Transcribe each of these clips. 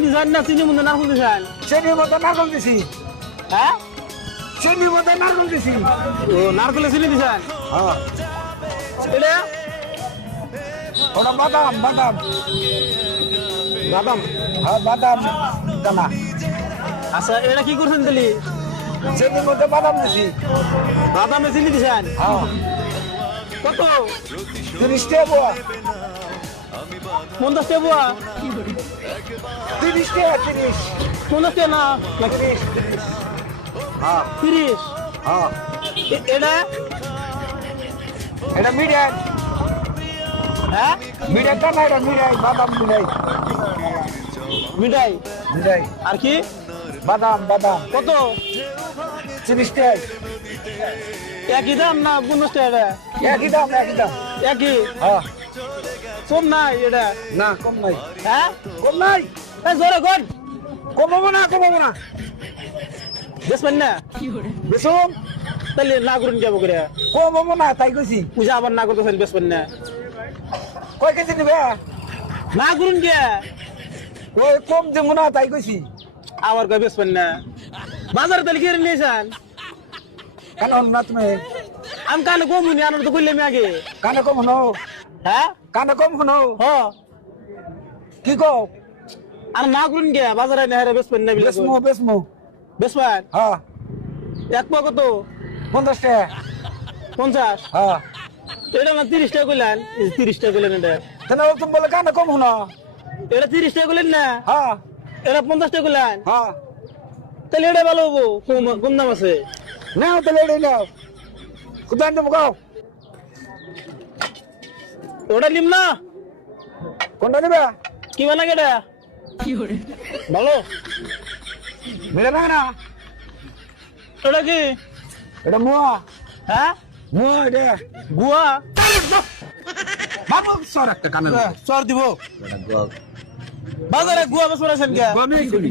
আপনি জানেন না চিনি মধ্যে নারকেল দিয়েছেন? চিনির মধ্যে নারকেল দিছি। হ্যাঁ? চিনির মধ্যে নারকেল দিছি। ও নারকেলে চিনি দিয়েছেন? হ্যাঁ। এটা ওটা বাদাম বাদাম। বাদাম। হ্যাঁ বাদাম দানা। আচ্ছা এটা কি করছেন তাহলে? চিনির মধ্যে বাদাম দিছি। বাদামে চিনি দিয়েছেন? হ্যাঁ। কত? 30 টাকা বুয়া। 50 টাকা বুয়া? 30 টাকা 30। 50 টাকা না 30। হ্যাঁ 30। হ্যাঁ। এটা এটা মিডিয়াম। হ্যাঁ মিডিয়াম দানা এটা মিডিয়াম বাদাম মিডিয়াম। মিঠাই মিডিয়াম। আর কি? বাদাম বাদাম। কত? 30 টাকা। একই দাম না 50 টাকা? একই দাম একই দাম। একই? হ্যাঁ। কম নাই এটা? না কম নাই। হ্যাঁ কম নাই। এই জোরে কোন কমাবো না কমাবো না। বেসবেন না? বেসম তাহলে না করুন যাবো করে কমাবো না তাই কইছি। পূজা আবার না করতেছেন বেসবেন না? কয় কেজি নিবে? না করুন কে ওই কম দেবো না তাই কইছি। আবার কয় বেসবেন না? বাজারে তাহলে কিনে নিয়েছেন? কেন হলো না তুমি? আমি কানে কম শুনি আনন্দ তো করলাম আগে। কানে কম শোনো। হ্যাঁ কানে কম শোনো। হ কি কও? আর না করুন কে বাজারে না হারে বেসবেন না বেসমু বেসমু। বেসবেন? হ্যাঁ এক পা কত? 50 টাকা। 50? হ্যাঁ এটা না 30 টাকা কইলেন? 30 টাকা কইলেন এটা? তেনা তুমি বলে কানে কম শোনো। এটা 30 টাকা কইলেন না? হ্যাঁ এটা 50 টাকা কইলেন? হ্যাঁ। তাহলে এটা ভালো হবো, কম দাম আছে। নাও তাহলে এটাই নাও। কোথায় নেবো গাও? ওটা নিম না? কোনটা নেবে? কি বানা এটা? ভালো মিলে না না। ওটা কি? এটা মুয়া। হ্যাঁ মুয়া এটা। গুয়া? বাবু সর একটা কানে। চর দিব বাজারে গুয়া বেসবেন আছেন কে? গমে শুনি।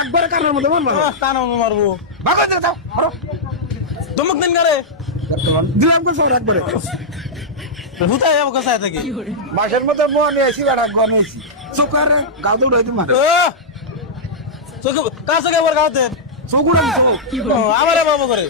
একবার কানের মধ্যে মারবা। কান মারবো ভাগো দে যাও। হরো। ধমক দেন গারে দিলাম কো সর একবারে। ভূতাই যাবো কাছে থাকি মাসের মধ্যে মুয়া নিয়ে আসি বেড়া গম নিয়েছি। চোকারে গাও দৌড়াই দি মারে। চোখে কাছে কে আবার গাওতেন চোকুড়াম চোক। আমারে বাবু করে